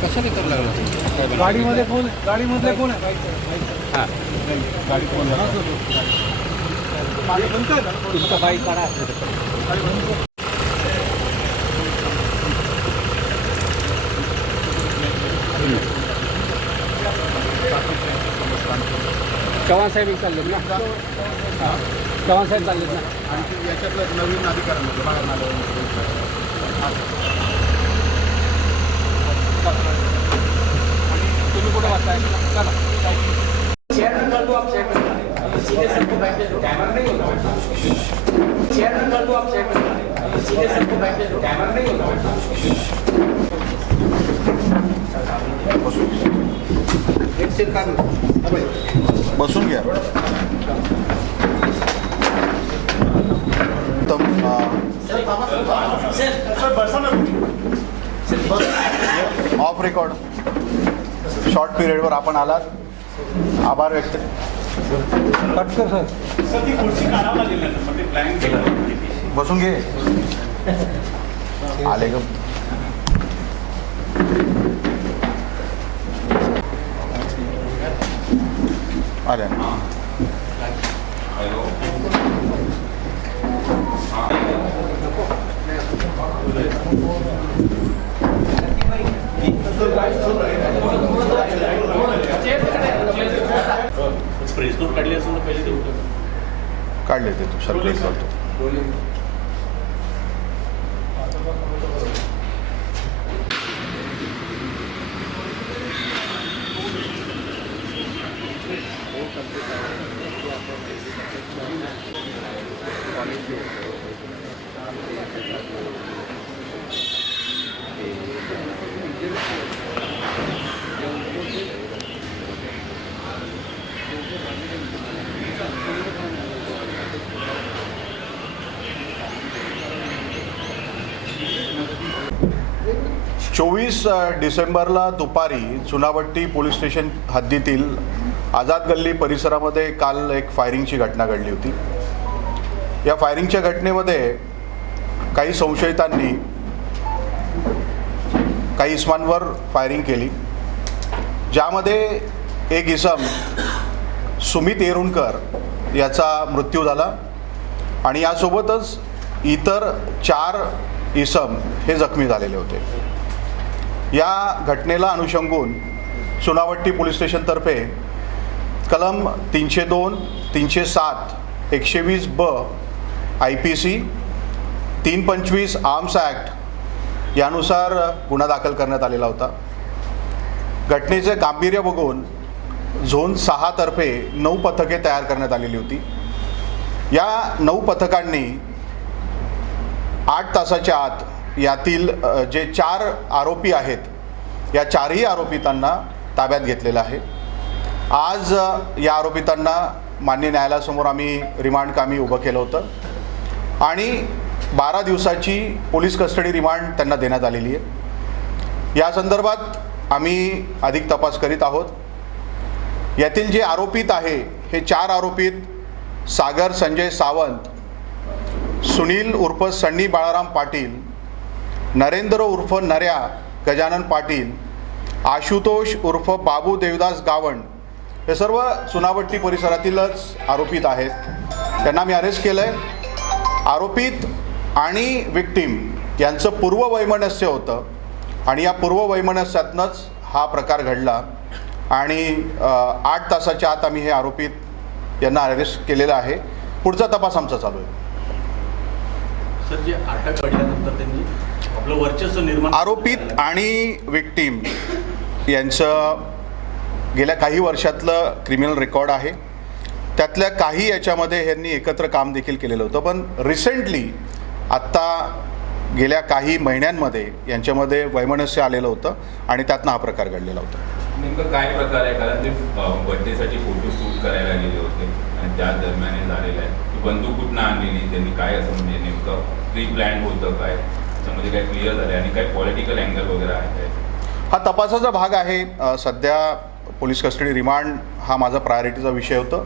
कशाने करायला लागला तुम्ही? गाडीमध्ये कोण आहे? गाडीमधले कोण आहे? हां, गाडी कोण तुमचा बाईक काढा. चव्हाण साहेब चाललेत ना? चव्हाण साहेब चाललेत ना? आणखी याच्यातलं नवीन अधिकारी होतं बाहेर आलं. तुम्ही कुठं वाचताय? चला. चेयर निकाल दो आप चेक सीधे सर को बैठ दो कैमरा नहीं होता चेयर निकाल दो आप चेक सीधे सर को बैठ दो कैमरा नहीं होता एक चेयर काढ बसून घ्या. ऑफ रेकॉर्ड शॉर्ट पिरियडवर आपण आलात, आभार व्यक्त. कट कर सर. बसून घे. आले ग. आले. 2 काढले असेल तर पहिले देऊ. काढले ते तू सर्क्युलेट करतो. 24 डिसेंबरला दुपारी चुनाभट्टी पोलीस स्टेशन हद्दीतील आझाद गल्ली परिसरामध्ये काल एक फायरिंगची घटना घडली होती. या फायरिंगच्या घटनेमध्ये काही संशयितांनी काही इसमांवर फायरिंग केली, ज्यामध्ये एक इसम सुमित येरुणकर याचा मृत्यू झाला आणि यासोबतच इतर 4 इसम हे जखमी झालेले होते. या घटनेला अनुषंगून चुनाभट्टी पोलीस स्टेशनतर्फे कलम 302, 307, 120B IPC, 325 आर्म्स ॲक्ट यानुसार गुन्हा दाखल करण्यात आलेला होता. घटनेचे गांभीर्य बघून झोन 6 तर्फे 9 पथके तयार करण्यात आलेली होती. या 9 पथकांनी 8 तासाच्या आत यातील जे 4 आरोपी आहेत या 4ही आरोपितांना ताब्यात घेतलेलं आहे. आज या आरोपितांना मान्य न्यायालयासमोर आम्ही रिमांड कामी उभं केलं होतं आणि 12 दिवसाची पोलीस कस्टडी रिमांड त्यांना देण्यात आलेली आहे. या संदर्भात आम्ही अधिक तपास करीत आहोत. यातील जे आरोपित आहे हे 4 आरोपित सागर संजय सावंत, सुनील उर्फ सन्नी बाळाराम पाटील, नरेंद्र उर्फ नऱ्या गजानन पाटील, आशुतोष उर्फ बाबू देवदास गावण हे सर्व चुनाभट्टी परिसरातीलच आरोपित आहेत. त्यांना मी अरेस्ट केलं आहे. आरोपित आणि विक्टीम यांचं पूर्ववैमनस्य होतं आणि या पूर्ववैमनस्यातनंच हा प्रकार घडला आणि 8 तासाच्या आत आम्ही हे आरोपित यांना अरेस्ट केलेलं आहे. पुढचा तपास आमचा चालू आहे. सर, जे अटक घडल्यानंतर त्यांनी आपलं वर्चस्व निर्माण, आरोपित आणि विक्टीम यांचं गेल्या काही वर्षातलं क्रिमिनल रेकॉर्ड आहे. त्यातल्या काही याच्यामध्ये ह्यांनी एकत्र काम देखील केलेलं होतं. पण रिसेंटली आत्ता गेल्या काही महिन्यांमध्ये यांच्यामध्ये वैमनस्य आलेलं होतं आणि त्यातनं हा प्रकार घडलेला होता. नेमकं काय प्रकार आहे? कारण ते बर्थडेसाठी फोटो शूट करायला गेले होते आणि त्या दरम्यान हे झालेलं आहे. ती बंदूक कुठनं आणलेली, त्यांनी काय असं म्हणजे नेमकं प्री प्लॅन होतं काय, त्याच्यामध्ये काय क्लिअर झालं आणि काय पॉलिटिकल अँगल वगैरे आहे? हा तपासाचा भाग आहे. सध्या पोलीस कस्टडी रिमांड हा माझा प्रायोरिटीचा विषय होता.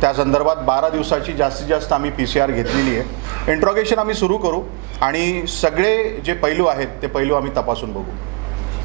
त्या संदर्भात 12 दिवसाची जास्तीत जास्त आम्ही PCR घेतलेली आहे. इंट्रॉगेशन आम्ही सुरू करू आणि सगळे जे पैलू आहेत ते पैलू आम्ही तपासून बघू.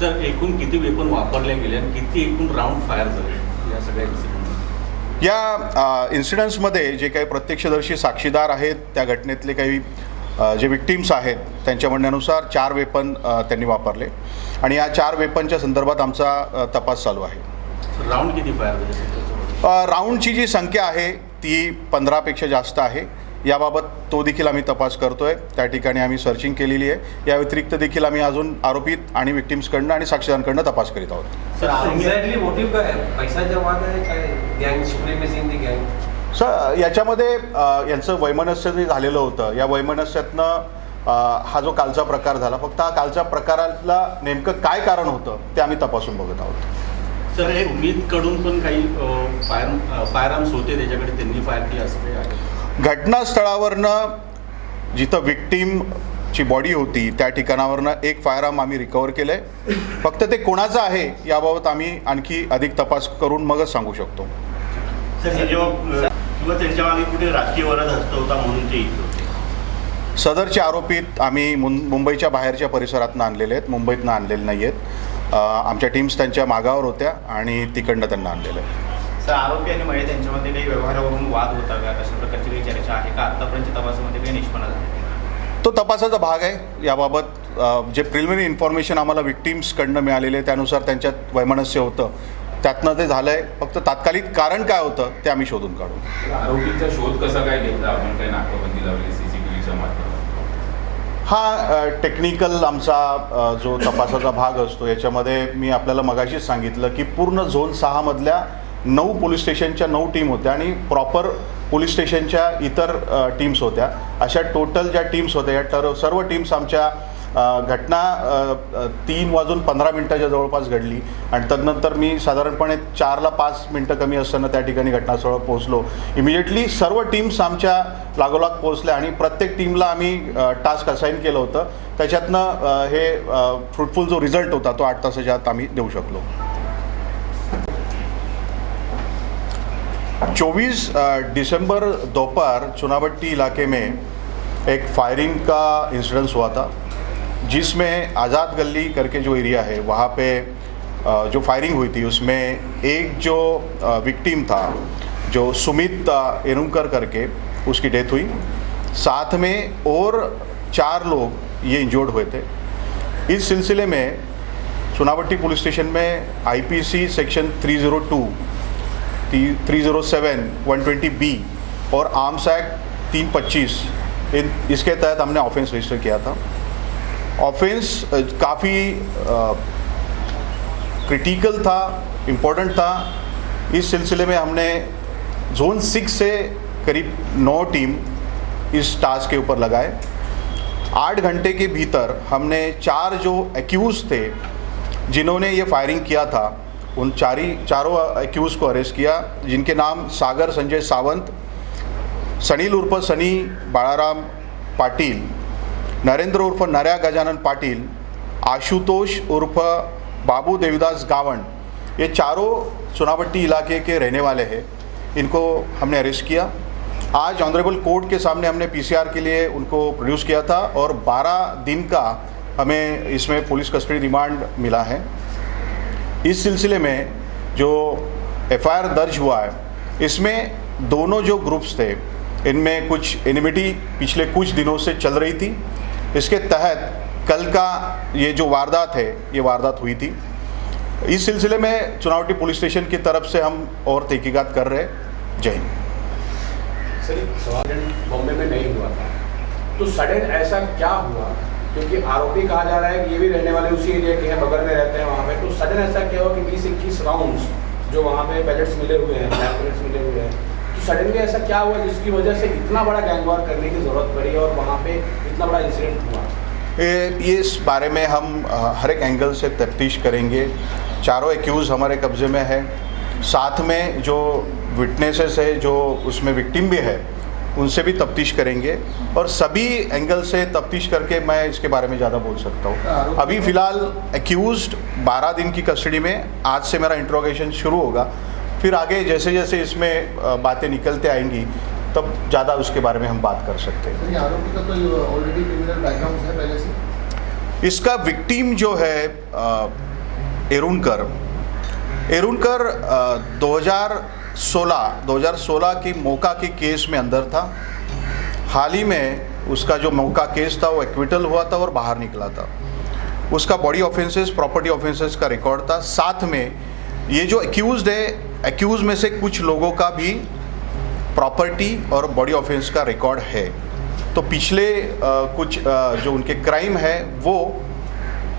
सर, एकूण किती वेपन वापरले गेले आणि किती एकूण राऊंड फायर झाले या सगळ्या इन्सिडेंट? या इन्सिडेंट्समध्ये जे काही प्रत्यक्षदर्शी साक्षीदार आहेत, त्या घटनेतले काही जे विक्टिम्स आहेत त्यांच्या म्हणण्यानुसार 4 वेपन त्यांनी वापरले आणि या 4 वेपनच्या संदर्भात आमचा तपास चालू आहे. राऊंड किती फायर झाले? राऊंडची जी संख्या आहे ती 15पेक्षा जास्त आहे. याबाबत तो देखील आम्ही तपास करतोय. त्या ठिकाणी आम्ही सर्चिंग केलेली आहे. या व्यतिरिक्त देखील आम्ही अजून आरोपित आणि विक्टिम्सकडनं आणि साक्षीदारांकडनं तपास करीत आहोत. एक्झॅक्टली मोटिव्ह काय आहे? पैशाच्या वाद आहे काय? गँग सुप्रीमेसी इन दी गँग? सर, याच्यामध्ये यांचं वैमनस्य जे झालेलं होतं, या वैमनस्यातनं हा जो कालचा प्रकार झाला, फक्त हा कालच्या प्रकारातला नेमकं काय कारण होतं ते आम्ही तपासून बघत आहोत. सर, हे उमेदकडून पण काही फायर आर्म्स होते त्याच्याकडे, त्यांनी फायर केले असं काही आहे? घटनास्थळावरनं जिथं विक्टीमची बॉडी होती त्या ठिकाणावरनं एक फायर आर्म आम्ही रिकवर केलं आहे. फक्त ते कोणाचं आहे याबाबत आम्ही आणखी अधिक तपास करून मगच सांगू शकतो. सर, किंवा त्यांच्या मागे कुठे राजकीय वरात हस्त होता म्हणून ते इथे होते? सदरचे आरोपित आम्ही मुंबईच्या बाहेरच्या परिसरातनं आणलेले आहेत, मुंबईतनं आणलेले नाही आहेत. आमच्या टीम्स त्यांच्या मागावर होत्या आणि तिकडनं त्यांना आणलेलं आहे. सर, आरोपी आणि महिला त्यांच्यामध्ये काही व्यवहारावरून वाद होता का? अशा प्रकारची काही चर्चा आहे का? आतापर्यंत तपासामध्ये काही निष्पन्न झाले? तो तपासाचा भाग आहे. याबाबत जे प्रिलिमिनरी इन्फॉर्मेशन आम्हाला विक्टिम्सकडनं मिळालेले आहे त्यानुसार त्यांच्यात वैमनस्य होतं, त्यातनं ते झालं आहे. फक्त तात्कालिक कारण काय होतं ते आम्ही शोधून काढू. आरोपीचा शोध कसा काय घेतला आपण? काय नाकाबंदी लावली CCTVच्या माध्यमातून? हा टेक्निकल आमचा जो तपासाचा भाग असतो. याच्यामध्ये मी आपल्याला मगाशीच सांगितलं की पूर्ण झोन 6 मधल्या 9 पोलीस स्टेशनच्या 9 टीम होत्या आणि प्रॉपर पोलीस स्टेशनच्या इतर टीम्स होत्या. अशा टोटल ज्या टीम्स होत्या या सर्व टीम्स आमच्या घटना 3:15 जवळपास घडली आणि तदनंतर मी साधारणपणे 4ला 5 मिनटं कमी असताना त्या ठिकाणी घटनास्थळावर पोहोचलो. इमिजिएटली सर्व टीम्स आमच्या लागोलाग पोहोचल्या आणि प्रत्येक टीमला आम्ही टास्क असाईन केलं होतं. त्याच्यातनं हे फ्रुटफुल जो रिझल्ट होता तो 8 तासाच्या आत आम्ही देऊ शकलो. 24 दिसंबर दोपहर चुनाभट्टी इलाके में एक फायरिंग का इंसिडेंस हुआ था, जिसमें आज़ाद गली करके जो एरिया है वहाँ पे जो फायरिंग हुई थी उसमें एक जो विक्टिम था जो सुमित एनुमकर करके उसकी डेथ हुई. साथ में और 4 लोग ये इंजर्ड हुए थे. इस सिलसिले में चुनाभट्टी पुलिस स्टेशन में IPC सेक्शन 302, 307, 120B और आर्म्स एक्ट 325 इसके तहत हमने ऑफेंस रजिस्टर किया था. ऑफेंस काफ़ी क्रिटिकल था, इम्पोर्टेंट था. इस सिलसिले में हमने जोन 6 से करीब 9 टीम इस टास्क के ऊपर लगाए. 8 घंटे के भीतर हमने 4 जो एक्यूज़ थे जिन्होंने ये फायरिंग किया था उन चारों एक्यूज़ को अरेस्ट किया, जिनके नाम सागर संजय सावंत, सनील उर्फ सनी बाळाराम पाटील, नरेंद्र उर्फ नऱ्या गजानन पाटिल, आशुतोष उर्फ बाबू देवीदास गावण, ये चारों चुनाभट्टी इलाके के रहने वाले हैं. इनको हमने अरेस्ट किया. आज ऑनरेबल कोर्ट के सामने हमने PCR के लिए उनको प्रोड्यूस किया था और 12 दिन का हमें इसमें पुलिस कस्टडी रिमांड मिला है. इस सिलसिले में जो FIR दर्ज हुआ है इसमें दोनों जो ग्रुप्स थे इनमें कुछ एनिमिटी पिछले कुछ दिनों से चल रही थी. इसके तहत कल का ये जो वारदात है ये वारदात हुई थी. इस सिलसिले में चुनावटी पुलिस स्टेशन की तरफ से हम और तहकीकात कर रहे हैं. जय हिंद. सर, सवाल बॉम्बे में नहीं हुआ था तो सडन ऐसा क्या हुआ? क्योंकि आरोपी कहा जा रहा है कि ये भी रहने वाले उसी एरिया के हैं, बगल में रहते हैं वहाँ पे, तो सडन ऐसा क्या हुआ कि 20-21 राउंड्स जो वहाँ पे पैलेट्स मिले हुए हैं, पैलेट्स मिले हुए हैं, तो सडनली ऐसा क्या हुआ जिसकी वजह से इतना बड़ा गैंग वॉर करने की जरूरत पड़ी और वहाँ पे इतना बड़ा इंसिडेंट हुआ? ये इस बारे में हम हर एक एंगल से तफ्तीश करेंगे। चारों एक्यूज़ हमारे कब्ज़े में है, साथ में जो विटनेसेस है, जो उसमें विक्टिम भी है, उनसे भी तफ्तीश करेंगे और सभी एंगल से तफ्तीश करके मैं इसके बारे में ज़्यादा बोल सकता हूँ। अभी फ़िलहाल एक्यूज़्ड 12 दिन की कस्टडी में, आज से मेरा इंट्रोगेशन शुरू होगा, फिर आगे जैसे जैसे इसमें बातें निकलते आएंगी तब ज़्यादा उसके बारे में हम बात कर सकते हैं। आरोपी का तो ऑलरेडी क्रिमिनल बैकग्राउंड है पहले से। इसका विक्टिम जो है एरुणकर 2016 की मौका के केस में अंदर था। हाल ही में उसका जो मौका केस था वो एक्विटल हुआ था और बाहर निकला था। उसका बॉडी ऑफेंसेस, प्रॉपर्टी ऑफेंसेस का रिकॉर्ड था। साथ में ये जो एक्यूज्ड है, एक्यूज में से कुछ लोगों का भी प्रॉपर्टी और बॉडी ऑफेंस का रिकॉर्ड है। तो पिछले कुछ जो उनके क्राइम है वो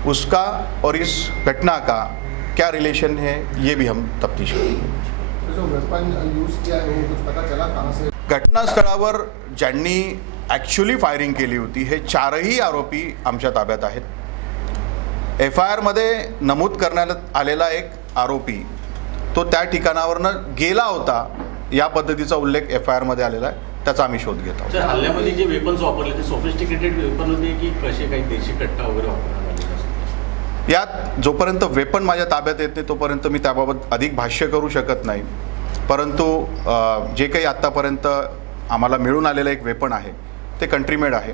उसका और इस घटना का क्या रिलेशन है ये भी हम तफ्तीश करेंगे। जो वेपन यूज किया है वो कुछ पता चला कहाँ से? घटनास्थळावर ज्यांनी ॲक्च्युली फायरिंग केली होती हे चारही आरोपी आमच्या ताब्यात आहेत। FIR मध्ये नमूद करण्यात आलेला एक आरोपी तो त्या ठिकाणावरनं गेला होता या पद्धतीचा उल्लेख FIR मध्ये आलेला आहे, त्याचा आम्ही शोध घेत आहोत। हल्ल्यामध्ये जे वेपन्स वापरले ते सोफिस्टिकेटेड वेपन होते की कसे काही देशी कट्टा वगैरे वापरण्यात आले? यात जोपर्यंत वेपन माझ्या ताब्यात येत नाही तोपर्यंत मी त्याबाबत अधिक भाष्य करू शकत नाही, परंतु जे काही आत्तापर्यंत आम्हाला मिळून आलेलं एक वेपन आहे ते कंट्रीमेड आहे।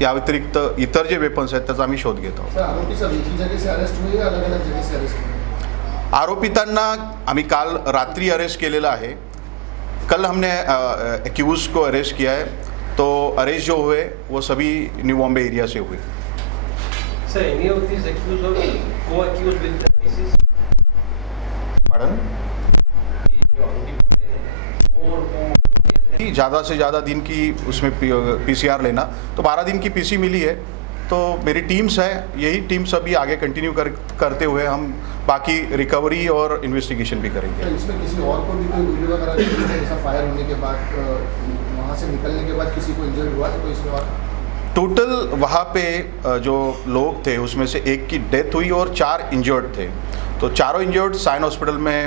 या व्यतिरिक्त इतर जे वेपन्स आहेत त्याचा आम्ही शोध घेत आहोत। आरोपी सब एक ही जगह से अरेस्ट हुए या अलग अलग जगह से अरेस्ट हुए? आरोपितांना आम्ही काल रात्रि अरेस्ट केलेला है। कल हमने एक्यूज को अरेस्ट किया है। तो अरेस्ट जो हुए वो सभी न्यू बॉम्बे एरिया से हुए। Sir, any of these accused or co-accused with the cases? पढ़न ज़्यादा से ज़्यादा दिन की उसमें PCR लेना, तो 12 दिन की PC मिली है। तो मेरी टीम्स है, यही टीम्स अभी आगे कंटिन्यू करते हुए हम बाकी रिकवरी और इन्वेस्टिगेशन भी करेंगे। तो इसमें किसी और को भी कोई वीडियो वगैरह ऐसा फायर होने के बाद वहाँ से निकलने के बाद किसी को इंजर्ड हुआ तो इसमें और टोटल वहाँ पे जो लोग थे उसमें से एक की डेथ हुई और 4 इंजर्ड थे। तो चारों इंजर्ड साइन हॉस्पिटल में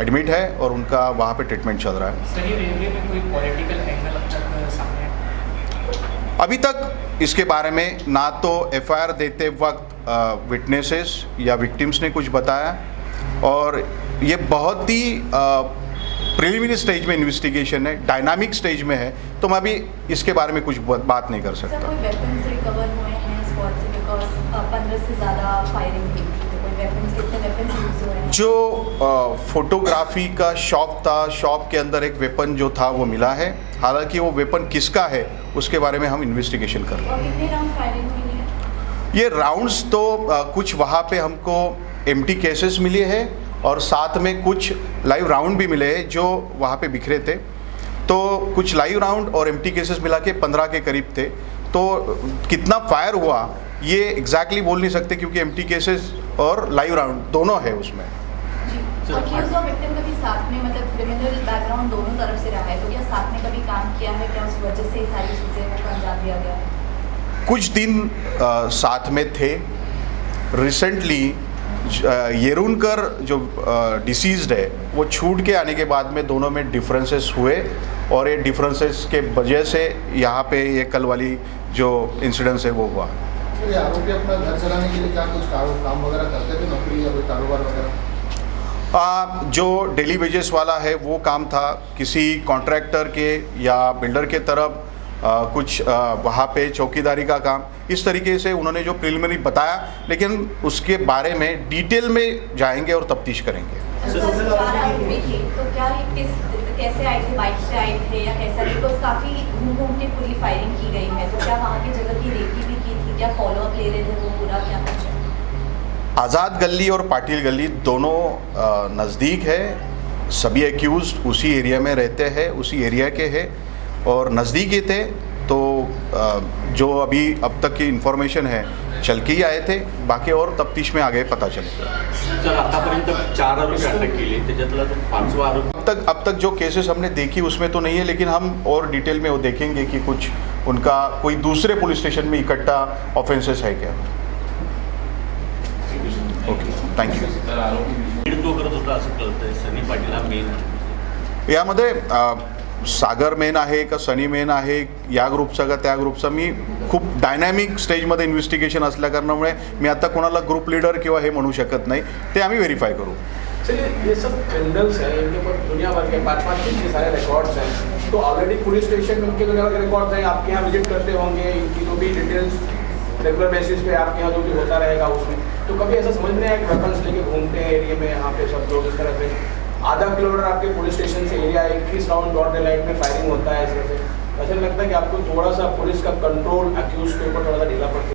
एडमिट है और उनका वहाँ पे ट्रीटमेंट चल रहा है। सर, ये रेलवे में कोई पॉलिटिकल एंगल अब तक सामने है? अभी तक इसके बारे में ना तो FIR देते वक्त विटनेसेस या विक्टिम्स ने कुछ बताया और ये बहुत ही प्रिलिमिनरी स्टेज में इन्वेस्टिगेशन है, डायनामिक स्टेज में है, तो मैं अभी इसके बारे में कुछ बात नहीं कर सकता। कोई वेपन्स रिकवर हुए हैं स्पॉट से? बिकॉज 15 से ज़्यादा फायरिंग हुई थी, तो कोई वेपन्स, कितने वेपन्स यूज हुए हैं? जो फोटोग्राफी का शॉप था, शॉप के अंदर एक वेपन जो था वो मिला है। हालांकि वो वेपन किसका है उसके बारे में हम इन्वेस्टिगेशन कर रहे हैं। और कितने राउंड फायरिंग हुई है? ये राउंड्स तो कुछ वहाँ पे हमको एम्प्टी केसेस मिले हैं और साथ में कुछ लाइव राउंड भी मिले हैं जो वहाँ पे बिखरे थे। तो कुछ लाइव राउंड और एम्प्टी केसेस मिला के 15 के करीब थे। तो कितना फायर हुआ ये एग्जैक्टली बोल नहीं सकते क्योंकि एम्प्टी केसेस और लाइव राउंड दोनों है उसमें। अक्यूज और विक्टिम कभी साथ में, मतलब क्रिमिनल बैकग्राउंड दोनों तरफ से रहा है, तो क्या साथ में कभी काम किया है? क्या उस वजह से सारी चीज़ें को अंजाम दिया गया है? कुछ दिन साथ में थे। रिसेंटली येरुणकर जो डिसीज्ड है वो छूट के आने के बाद में दोनों में डिफरेंसेस हुए और ये डिफरेंसेस के वजह से यहाँ पे ये कल वाली जो इंसिडेंस है वो हुआ। तो ये आरोपी अपना घर चलाने के लिए क्या कुछ काम वगैरह करते थे, नौकरी या कोई कारोबार वगैरह? जो डेली वेजेस वाला है वो काम था, किसी कॉन्ट्रैक्टर के या बिल्डर के तरफ कुछ वहाँ पे चौकीदारी का काम, इस तरीके से उन्होंने जो प्रिलिमिनरी बताया, लेकिन उसके बारे में डिटेल में जाएंगे और तफ्तीश करेंगे। सर, 4 आरोपी थे, तो क्या कैसे आए थे? बाइक से आए थे या कैसा? बिकॉज काफ़ी घूम के पूरी फायरिंग की गई है, तो क्या वहाँ की जगह की रेकी भी की थी? क्या फॉलोअप ले रहे थे वो पूरा, क्या कुछ? आज़ाद गली और पाटिल गली दोनों नज़दीक है। सभी एक्यूज उसी एरिया में रहते हैं, उसी एरिया के हैं और नज़दीक ही थे। तो जो अभी अब तक की इन्फॉर्मेशन है चल के ही आए थे, बाकी और तफ्तीश में आगे पता चलेगा। सर आतापर्यंत 4 आरोपी अटक केली, त्याच्यातला जो 5वा आरोपी अब तक जो केसेस हमने देखी उसमें तो नहीं है, लेकिन हम और डिटेल में वो देखेंगे कि कुछ उनका कोई दूसरे पुलिस स्टेशन में इकट्ठा ऑफेंसेस है क्या। Okay, thank you. लीड तो करत होता असं कळतंय, सनी पाटील हा मेन यामध्ये सागर मेन आहे का सनी मेन आहे, या ग्रुपचा का त्या ग्रुपचा, मी खूप डायनॅमिक स्टेजमध्ये इन्व्हेस्टिगेशन असल्याकारणामुळे मी आता कोणाला ग्रुप लीडर किंवा हे म्हणू शकत नहीं, ते आम्ही व्हेरीफाय करू। चलिए, ये सब क्रिमिनल्स हैं, इनके ऊपर दुनिया भर के 5-5 6 सारे रिकॉर्ड्स हैं, तो ऑलरेडी पुलिस स्टेशन में उनके जो रिकॉर्ड्स हैं, आपके यहाँ विजिट करते होंगे, इनकी जो भी डिटेल्स रेगुलर बेसिस पे आपके यहाँ जो भी होता रहेगा उसमें, तो कभी ऐसा समझ में आया कि वेपन्स लेके घूमते हैं एरिया में, यहाँ पे सब लोग इस तरह से आधा किलोमीटर आपके पुलिस स्टेशन से area 21 round dot day light में फायरिंग होता है, ऐसे ऐसा लगता है कि आपको थोड़ा सा पुलिस का कंट्रोल अक्यूज के ऊपर थोड़ा सा ढीला पड़ता है।